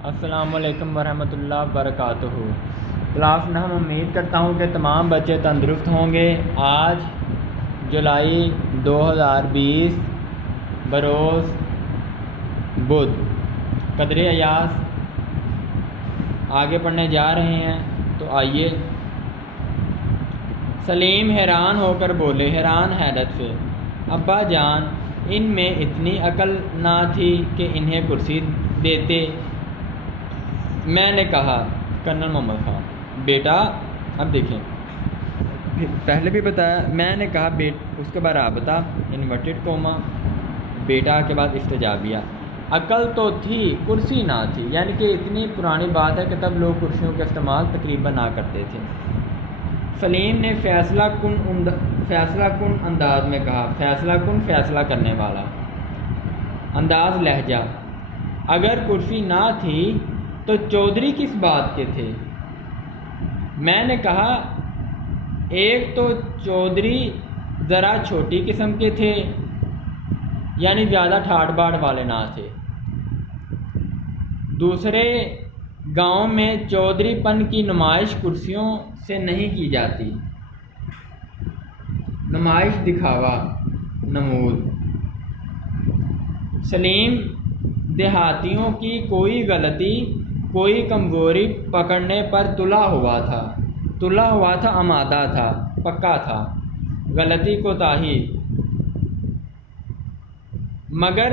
السلام علیکم ورحمۃ اللہ وبرکاتہ۔ کلاس میں ہم امید کرتا ہوں کہ تمام بچے تندرست ہوں گے۔ آج جولائی 2020 بروز بدھ قدر ایاز آگے پڑھنے جا رہے ہیں، تو آئیے۔ سلیم حیران ہو کر بولے، حیران حیرت سے، ابا جان ان میں اتنی عقل نہ تھی کہ انہیں کرسی دیتے۔ میں نے کہا کرنل محمد خان بیٹا، اب دیکھیں پہلے بھی بتایا، میں نے کہا اس کے بعد رابطہ انورٹڈ کوما، بیٹا کے بعد استجابیہ، عقل تو تھی کرسی نہ تھی، یعنی کہ اتنی پرانی بات ہے کہ تب لوگ کرسیوں کا استعمال تقریباً نہ کرتے تھے۔ سلیم نے فیصلہ کن انداز میں کہا، فیصلہ کن فیصلہ کرنے والا انداز، لہجہ، اگر کرسی نہ تھی تو چودھری کس بات کے تھے؟ میں نے کہا ایک تو چودھری ذرا چھوٹی قسم کے تھے، یعنی زیادہ ٹھاٹ باٹ والے نہ تھے، دوسرے گاؤں میں چودھری پن کی نمائش کرسیوں سے نہیں کی جاتی، نمائش دکھاوا نمود۔ سلیم دیہاتیوں کی کوئی غلطی کوئی کمزوری پکڑنے پر تلا ہوا تھا، آمادہ تھا، پکا تھا، غلطی کوتاہی، مگر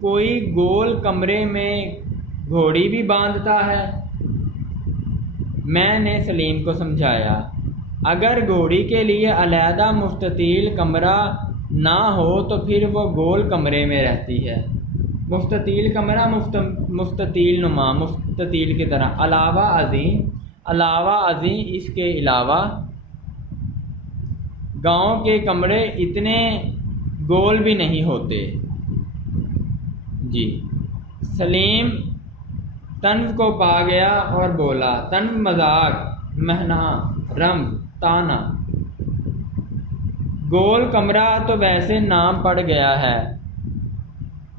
کوئی گول کمرے میں گھوڑی بھی باندھتا ہے۔ میں نے سلیم کو سمجھایا، اگر گھوڑی کے لیے علیحدہ مستطیل کمرہ نہ ہو تو پھر وہ گول کمرے میں رہتی ہے۔ مستطیل کمرہ مستطیل نما، مستطیل کی طرح، علاوہ ازیں اس کے علاوہ گاؤں کے کمرے اتنے گول بھی نہیں ہوتے۔ جی۔ سلیم طنز کو پا گیا اور بولا، طنز مذاق، مہنا، رمز، طعنہ، گول کمرہ تو ویسے نام پڑ گیا ہے،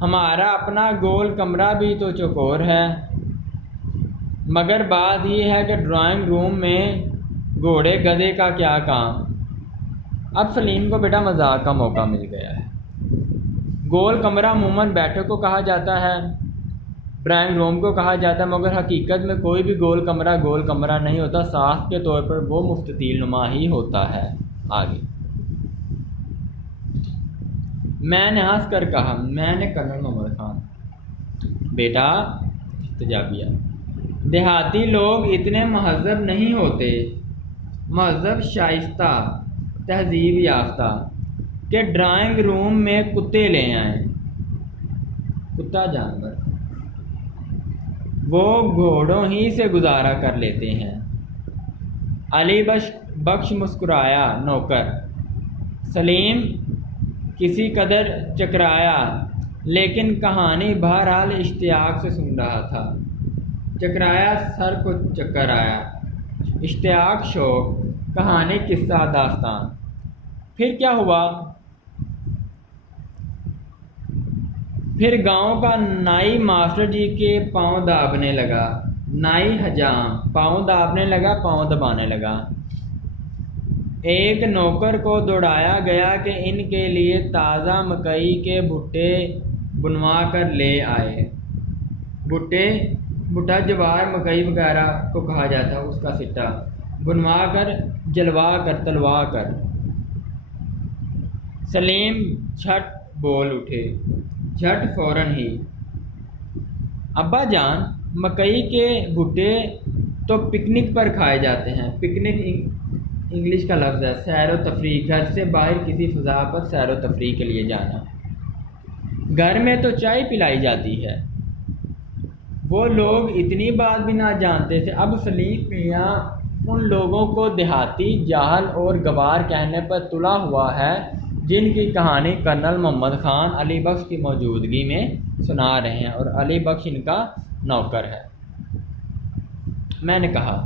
ہمارا اپنا گول کمرہ بھی تو چوکور ہے، مگر بات یہ ہے کہ ڈرائنگ روم میں گھوڑے گدھے کا کیا کام۔ اب سلیم کو بیٹا مذاق کا موقع مل گیا ہے۔ گول کمرہ عموماً بیٹھک کو کہا جاتا ہے، ڈرائنگ روم کو کہا جاتا ہے، مگر حقیقت میں کوئی بھی گول کمرہ نہیں ہوتا، ساخت کے طور پر وہ مستطیل نما ہی ہوتا ہے۔ آگے میں نے ہنس کر کہا، میں نے کرنل محمد خان بیٹا، استجابیہ، دیہاتی لوگ اتنے مہذب نہیں ہوتے، مہذب، شائستہ، تہذیب یافتہ، کہ ڈرائنگ روم میں کتے لے آئیں، کتا جانور، وہ گھوڑوں ہی سے گزارا کر لیتے ہیں۔ علی بخش مسکرایا، نوکر۔ سلیم کسی قدر چکرایا، لیکن کہانی بہرحال اشتیاق سے سن رہا تھا۔ چکرایا، سر کو چکر آیا، اشتیاق، شوق، کہانی، قصہ، داستان۔ پھر کیا ہوا؟ پھر گاؤں کا نائی ماسٹر جی کے پاؤں دابنے لگا، نائی حجام پاؤں دابنے لگا، پاؤں دبانے لگا۔ ایک نوکر کو دوڑایا گیا کہ ان کے لیے تازہ مکئی کے بھٹے بنوا کر لے آئے۔ بھٹا جوار، مکئی وغیرہ کو کہا جاتا ہے، اس کا سٹا بنوا کر، جلوا کر، تلوا کر۔ سلیم جھٹ بول اٹھے، جھٹ فوراً ہی، ابا جان مکئی کے بھٹے تو پکنک پر کھائے جاتے ہیں۔ پکنک انگلش کا لفظ ہے، سیر و تفریح، گھر سے باہر کسی فضا پر سیر و تفریح کے لیے جانا۔ گھر میں تو چائے پلائی جاتی ہے۔ وہ لوگ اتنی بات بھی نہ جانتے تھے۔ اب سلیم میاں ان لوگوں کو دیہاتی، جاہل اور گوار کہنے پر تلا ہوا ہے جن کی کہانی کرنل محمد خان علی بخش کی موجودگی میں سنا رہے ہیں، اور علی بخش ان کا نوکر ہے۔ میں نے کہا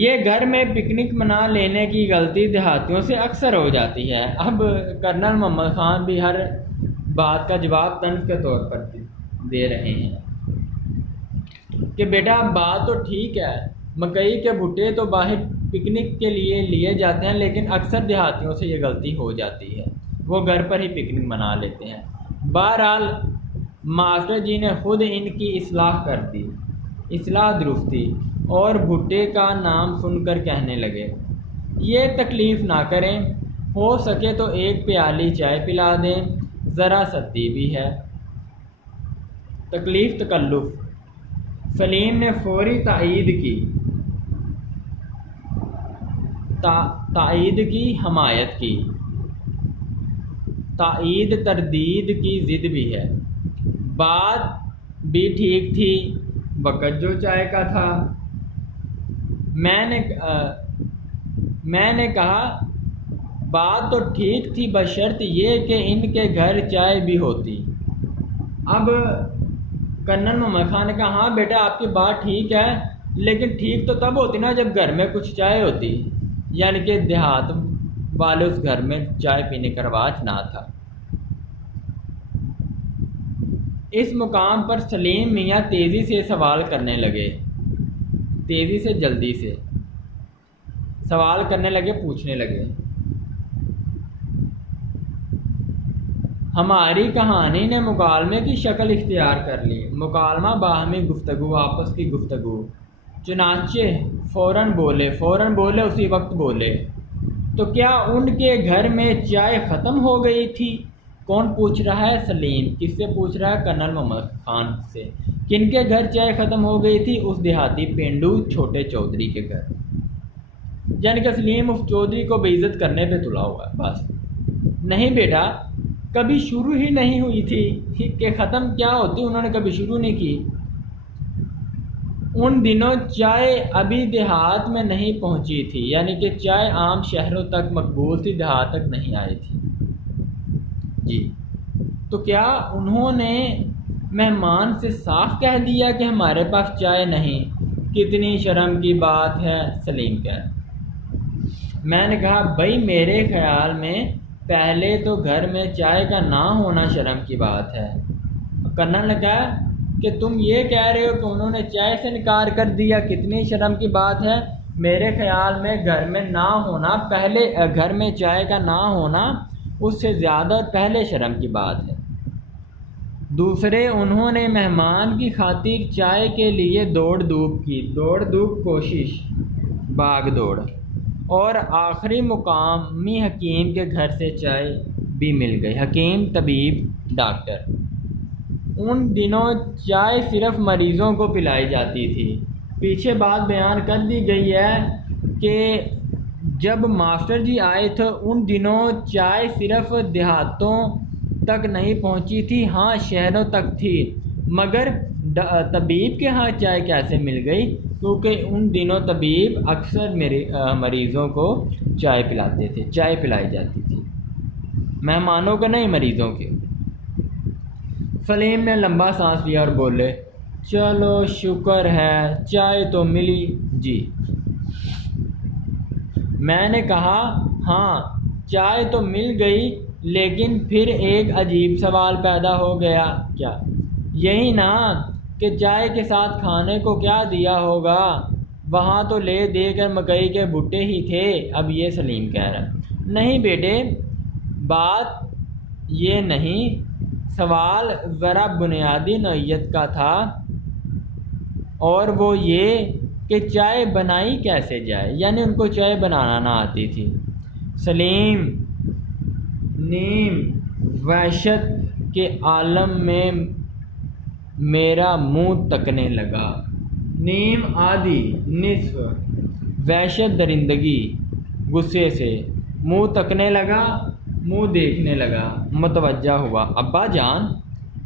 یہ گھر میں پکنک منا لینے کی غلطی دیہاتیوں سے اکثر ہو جاتی ہے۔ اب کرنل محمد خان بھی ہر بات کا جواب طنز کے طور پر دے رہے ہیں۔ کہ بیٹا بات تو ٹھیک ہے، مکئی کے بھٹے تو باہر پکنک کے لیے جاتے ہیں، لیکن اکثر دیہاتیوں سے یہ غلطی ہو جاتی ہے، وہ گھر پر ہی پکنک منا لیتے ہیں۔ بہرحال ماسٹر جی نے خود ان کی اصلاح کر دی، اصلاح درستی، اور بھٹے کا نام سن کر کہنے لگے، یہ تکلیف نہ کریں، ہو سکے تو ایک پیالی چائے پلا دیں، ذرا سردی بھی ہے۔ تکلیف تکلف۔ سلیم نے فوری تائید کی، حمایت کی۔ تائید تردید کی ضد بھی ہے۔ بات بھی ٹھیک تھی، وقت جو چائے کا تھا۔ میں نے کہا بات تو ٹھیک تھی بشرط یہ کہ ان کے گھر چائے بھی ہوتی۔ اب کرنل محمد خان نے کہا ہاں بیٹا آپ کی بات ٹھیک ہے، لیکن ٹھیک تو تب ہوتی نا جب گھر میں کچھ چائے ہوتی، یعنی کہ دیہات والے اس گھر میں چائے پینے کا رواج نہ تھا۔ اس مقام پر سلیم میاں تیزی سے سوال کرنے لگے، تیزی سے جلدی سے سوال کرنے لگے، پوچھنے لگے۔ ہماری کہانی نے مکالمے کی شکل اختیار کر لی، مکالمہ باہمی گفتگو، آپس کی گفتگو۔ چنانچہ فوراً بولے اسی وقت بولے، تو کیا ان کے گھر میں چائے ختم ہو گئی تھی؟ کون پوچھ رہا ہے؟ سلیم۔ کس سے پوچھ رہا ہے؟ کرنل محمد خان سے۔ کن کے گھر چائے ختم ہو گئی تھی؟ اس دیہاتی پینڈو چھوٹے چودھری کے گھر۔ یعنی کہ سلیم اس چودھری کو بے عزت کرنے پہ تلا ہوا ہے بس۔ نہیں بیٹا، کبھی شروع ہی نہیں ہوئی تھی کہ ختم کیا ہوتی، انہوں نے کبھی شروع نہیں کی۔ ان دنوں چائے ابھی دیہات میں نہیں پہنچی تھی، یعنی کہ چائے عام شہروں تک مقبول تھی، دیہات تک نہیں آئی تھی۔ جی تو کیا انہوں نے مہمان سے صاف کہہ دیا کہ ہمارے پاس چائے نہیں؟ کتنی شرم کی بات ہے، سلیم کہہ۔ میں نے کہا بھائی میرے خیال میں پہلے تو گھر میں چائے کا نہ ہونا شرم کی بات ہے۔ کرنل نے کہا کہ تم یہ کہہ رہے ہو کہ انہوں نے چائے سے انکار کر دیا، کتنی شرم کی بات ہے۔ میرے خیال میں گھر میں نہ ہونا، پہلے گھر میں چائے کا نہ ہونا اس سے زیادہ پہلے شرم کی بات ہے۔ دوسرے، انہوں نے مہمان کی خاطر چائے کے لیے دوڑ دھوپ کوشش، بھاگ دوڑ، اور آخری مقامی حکیم کے گھر سے چائے بھی مل گئی۔ حکیم طبیب ڈاکٹر۔ ان دنوں چائے صرف مریضوں کو پلائی جاتی تھی۔ پیچھے بات بیان کر دی گئی ہے کہ جب ماسٹر جی آئے تھے ان دنوں چائے صرف دیہاتوں تک نہیں پہنچی تھی، ہاں شہروں تک تھی، مگر طبیب کے ہاں چائے کیسے مل گئی؟ کیونکہ ان دنوں طبیب اکثر مریضوں کو چائے پلاتے تھے، چائے پلائی جاتی تھی، مہمانوں کو نہیں، مریضوں کے۔ سلیم نے لمبا سانس لیا اور بولے، چلو شکر ہے چائے تو ملی۔ جی میں نے کہا ہاں چائے تو مل گئی، لیکن پھر ایک عجیب سوال پیدا ہو گیا۔ کیا؟ یہی نا کہ چائے کے ساتھ کھانے کو کیا دیا ہوگا؟ وہاں تو لے دے کر مکئی کے بھٹے ہی تھے۔ اب یہ سلیم کہہ رہا ہے، نہیں بیٹے بات یہ نہیں، سوال ذرا بنیادی نوعیت کا تھا، اور وہ یہ کہ چائے بنائی کیسے جائے، یعنی ان کو چائے بنانا نہ آتی تھی۔ سلیم نیم وحشت کے عالم میں میرا منہ تکنے لگا، نیم آدھی، نصف، وحشت درندگی، غصے سے، منہ تکنے لگا، منہ دیکھنے لگا، متوجہ ہوا۔ ابا جان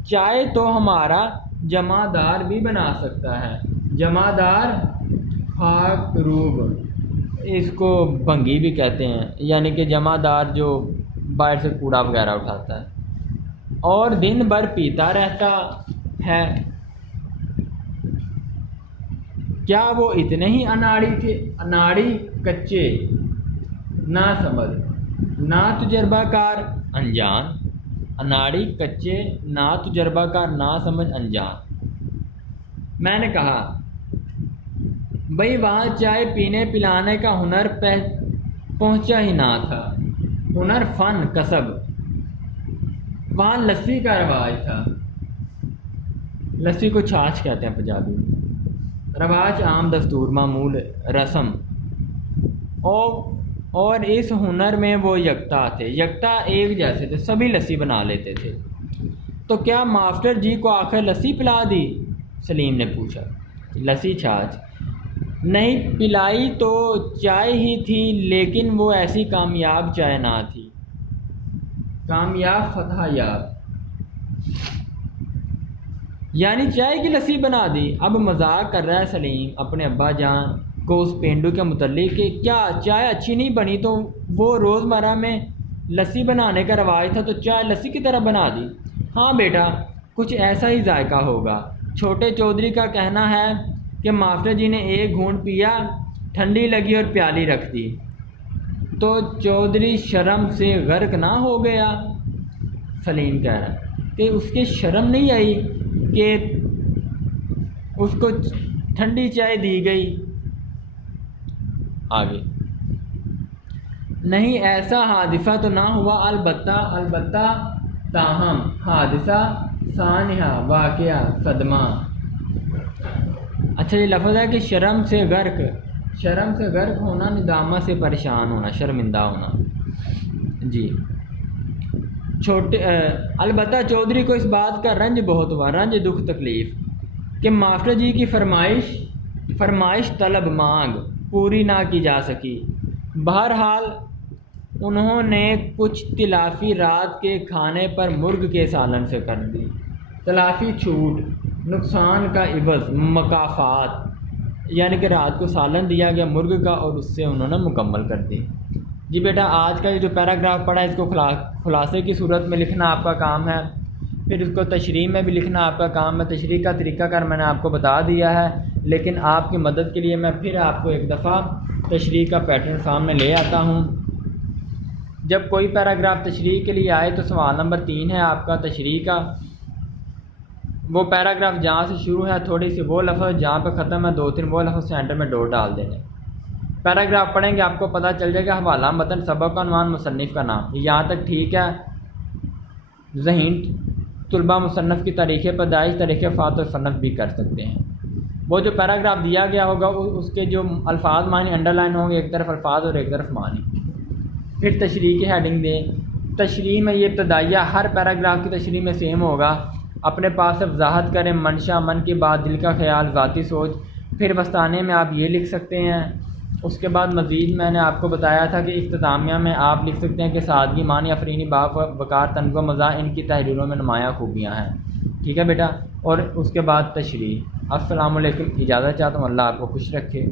چائے تو ہمارا جمعدار بھی بنا سکتا ہے۔ جمعدار خاک روب، اس کو بھنگی بھی کہتے ہیں، یعنی کہ جمعدار جو باہر سے کوڑا وغیرہ اٹھاتا ہے اور دن بھر پیتا رہتا ہے۔ کیا وہ اتنے ہی اناڑی تھے؟ اناڑی، کچے، نہ سمجھ، نہ تجربہ کار، انجان۔ اناڑی، کچے، نہ تجربہ کار، نہ سمجھ، انجان۔ میں نے کہا بھئی وہاں چائے پینے پلانے کا ہنر پہنچا ہی نہ تھا، ہنر فن کسب، وہاں لسی کا رواج تھا۔ لسی کو چھاچھ کہتے ہیں پنجابی میں۔ رواج، عام، دستور، معمول، رسم، اور اس ہنر میں وہ یکتا تھے، یکتا ایک جیسے تھے، سبھی لسی بنا لیتے تھے۔ تو کیا ماسٹر جی کو آخر لسی پلا دی؟ سلیم نے پوچھا۔ لسی چھاچھ نہیں پلائی تو چائے ہی تھی، لیکن وہ ایسی کامیاب چائے نہ تھی، کامیاب فتح یاب، یعنی چائے کی لسی بنا دی۔ اب مذاق کر رہا ہے سلیم اپنے ابا جان کو اس پینڈو کے متعلق کہ کیا چائے اچھی نہیں بنی تو وہ روزمرہ میں لسی بنانے کا رواج تھا تو چائے لسی کی طرح بنا دی؟ ہاں بیٹا، کچھ ایسا ہی ذائقہ ہوگا۔ چھوٹے چودھری کا کہنا ہے کہ ماسٹر جی نے ایک گھونٹ پیا، ٹھنڈی لگی اور پیالی رکھ دی تو چودھری شرم سے غرق نہ ہو گیا؟ سلیم کہہ رہا ہے کہ اس کے شرم نہیں آئی کہ اس کو ٹھنڈی چائے دی گئی؟ آگے نہیں، ایسا حادثہ تو نہ ہوا، البتہ تاہم حادثہ سانحہ، واقعہ، صدمہ۔ اچھا یہ لفظ ہے کہ شرم سے غرق ہونا، ندامت سے پریشان ہونا، شرمندہ ہونا۔ جی البتہ چودھری کو اس بات کا رنج بہت ہوا، رنج، دکھ، تکلیف کہ ماسٹر جی کی فرمائش طلب مانگ پوری نہ کی جا سکی۔ بہرحال انہوں نے کچھ تلافی رات کے کھانے پر مرغ کے سالن سے کر دی۔ تلافی چھوٹ، نقصان کا عوض، مکافات، یعنی کہ رات کو سالن دیا گیا مرغ کا اور اس سے انہوں نے مکمل کر دی۔ جی بیٹا، آج کا یہ جو پیراگراف پڑھا ہے اس کو خلاصے کی صورت میں لکھنا آپ کا کام ہے، پھر اس کو تشریح میں بھی لکھنا آپ کا کام ہے۔ تشریح کا طریقہ کار میں نے آپ کو بتا دیا ہے، لیکن آپ کی مدد کے لیے میں پھر آپ کو ایک دفعہ تشریح کا پیٹرن سامنے لے آتا ہوں۔ جب کوئی پیراگراف تشریح کے لیے آئے تو سوال نمبر 3 ہے آپ کا تشریح کا، وہ پیراگراف جہاں سے شروع ہے تھوڑی سی وہ لفظ جہاں پہ ختم ہے 2-3 وہ لفظ سینٹر میں ڈاٹ ڈال دینے۔ پیراگراف پڑھیں گے آپ کو پتہ چل جائے گا، حوالہ، متن، سبق کا عنوان، مصنف کا نام، یہاں تک ٹھیک ہے؟ ذہین طلبہ مصنف کی تاریخ پیدائش، تاریخ وفات اور صنف بھی کر سکتے ہیں۔ وہ جو پیراگراف دیا گیا ہوگا اس کے جو الفاظ معنی انڈر لائن ہوں گے، ایک طرف الفاظ اور ایک طرف معنی۔ پھر تشریح کی ہیڈنگ دیں۔ تشریح میں یہ ابتدائیہ ہر پیراگراف کی تشریح میں سیم ہوگا۔ اپنے پاس وضاحت کریں، منشا، من کی بات، دل کا خیال، ذاتی سوچ۔ پھر وسطانے میں آپ یہ لکھ سکتے ہیں۔ اس کے بعد مزید میں نے آپ کو بتایا تھا کہ اختتامیہ میں آپ لکھ سکتے ہیں کہ سادگی، معنی، افرینی، باپ، وقار، تنگ و مزاح ان کی تحریروں میں نمایاں خوبیاں ہیں۔ ٹھیک ہے بیٹا، اور اس کے بعد تشریح۔ السلام علیکم، اجازت چاہتا ہوں، اللہ آپ کو خوش رکھے۔